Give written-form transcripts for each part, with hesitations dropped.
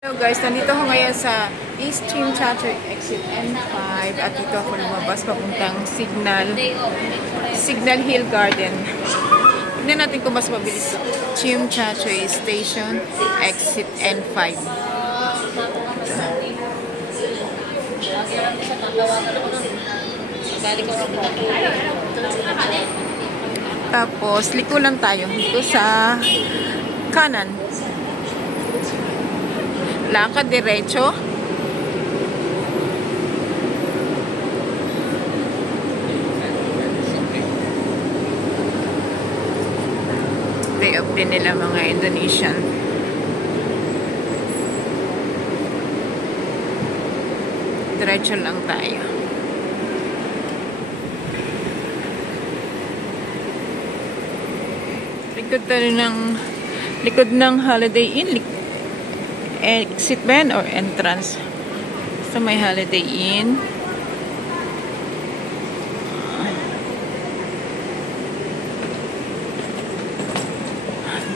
Hello guys, nandito ako ngayon sa East Chimchachoy Exit N5 at dito ako lumabas papuntang Signal Hill Garden. Tignan natin kung mas mabilis. Chimchachoy Station Exit N5. Tapos, liko lang tayo dito sa kanan. Lakad diretso. Day off din nila mga Indonesian. Diretso lang tayo. Likod ng Holiday Inn. Exit ba or entrance? So may Holiday Inn.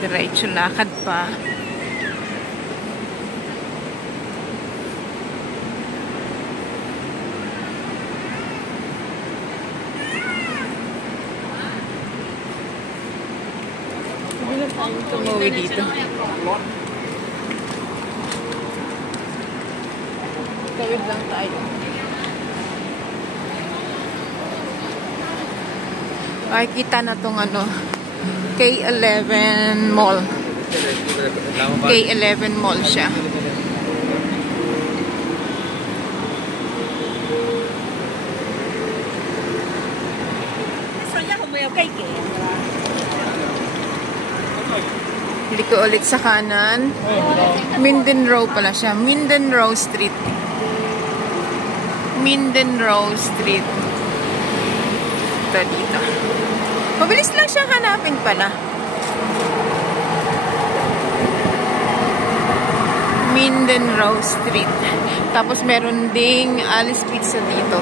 Diretso lakad pa. Sabi na tayo tumuwi dito. Tawid lang tayo. Ay, kita na tong K11 Mall. K11 Mall siya. Liko ulit sa kanan. Mindanao pala siya. Mindanao Street. Mindanao Street. Ito dito. Mabilis lang siyang hanapin pala. Mindanao Street. Tapos meron ding Alice Pizza dito.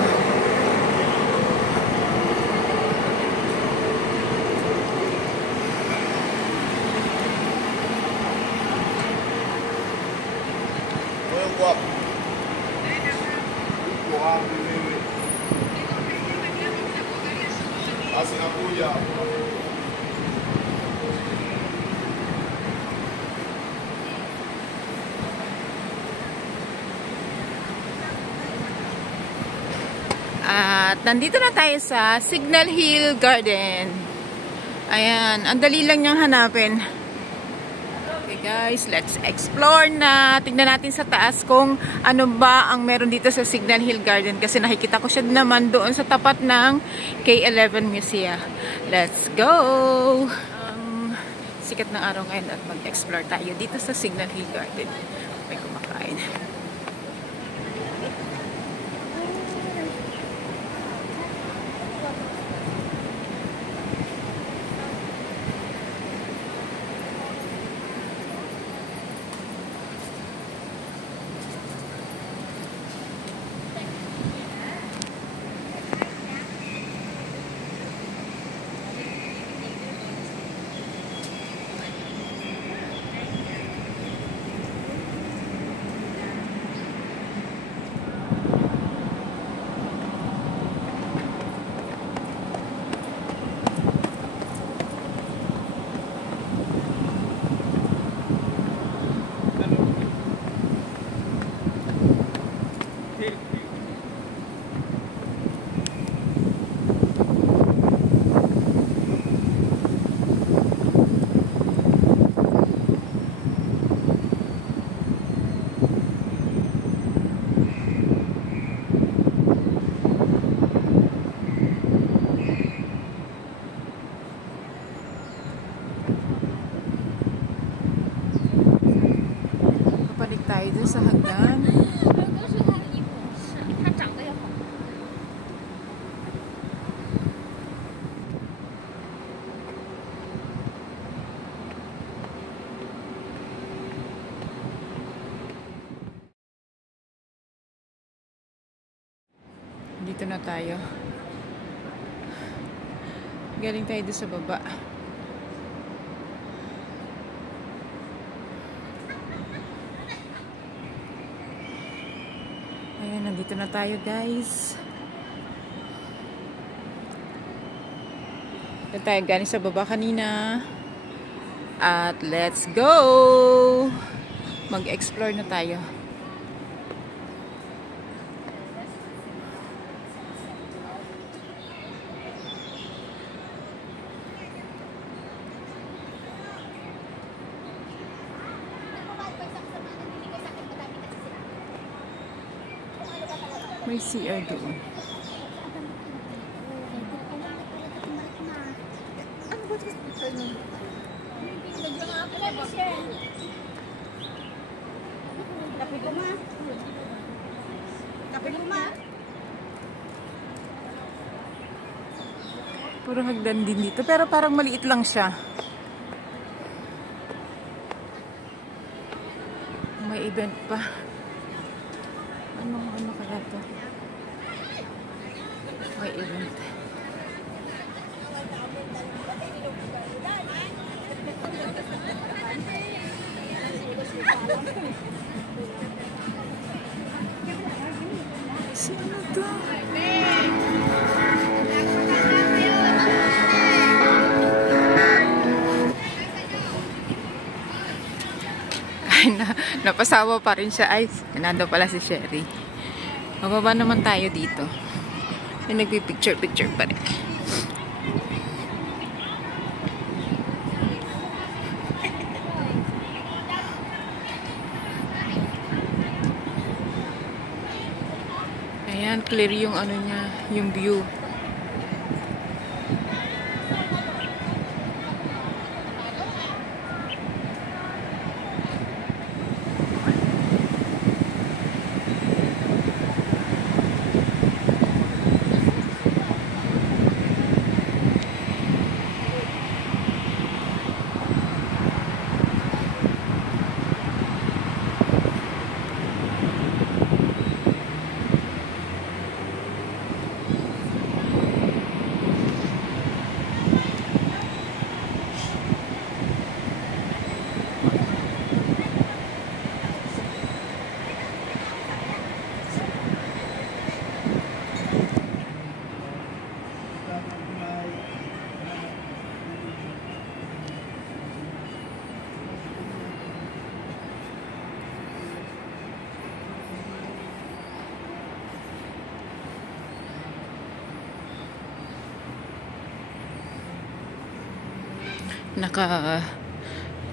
At nandito na tayo sa Signal Hill Garden. Ayan, ang dali lang niyang hanapin. Okay guys, let's explore na. Tignan natin sa taas kung ano ba ang meron dito sa Signal Hill Garden. Kasi nakikita ko siya naman doon sa tapat ng K11 Museum. Let's go! Sikat ng araw ngayon at mag-explore tayo dito sa Signal Hill Garden. May kumakain. Tayo dun sa hagdan. Dito na tayo. Galing tayo dun sa baba. Ayan, nandito na tayo guys. Doon tayo galing sa baba kanina. At let's go! Mag-explore na tayo. May CR doon. Ano ba ito? Kape ko ma. Kape ko ma. Puro hagdan din dito. Pero parang maliit lang siya. May event pa. Ano kaya to? May event. Sino to? Ay, napasawa pa rin siya. Ay, nando pala si Sherry. Mababa naman tayo dito. Ay, nagpipicture-picture pa rin. Ayan, clear yung ano niya, yung view.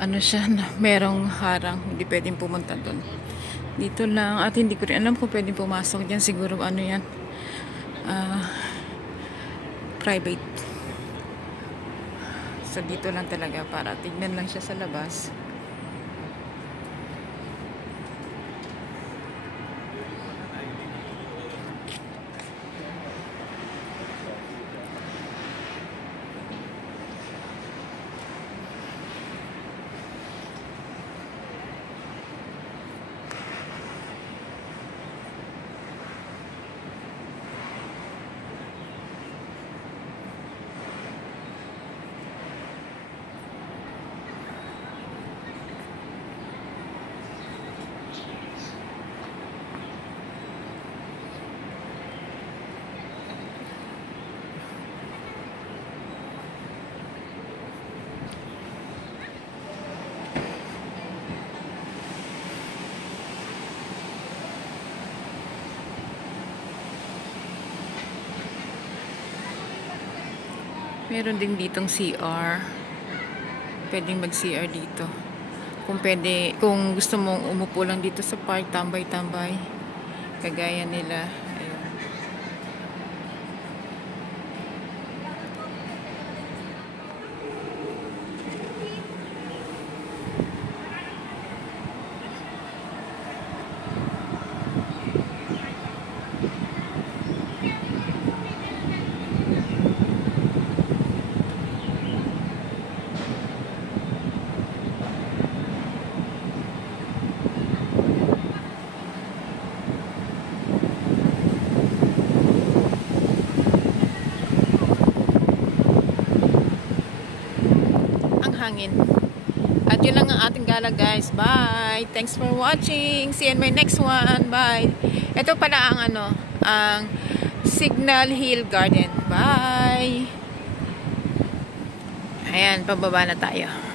Ano siya, merong harang, hindi pwedeng pumunta doon. Dito lang, at hindi ko rin alam kung pwedeng pumasok dyan. Siguro ano yan, private. So dito lang talaga, para tignan lang siya sa labas. Meron din ditong CR. Pwedeng mag-CR dito. Kung gusto mong umupo lang dito sa park, tambay-tambay. Kagaya nila. Ayun. yun lang ang ating gala guys. Bye. Thanks for watching. See you in my next one. Bye. Ito pala ang ang Signal Hill Garden. Bye. Ayan, pababa na tayo.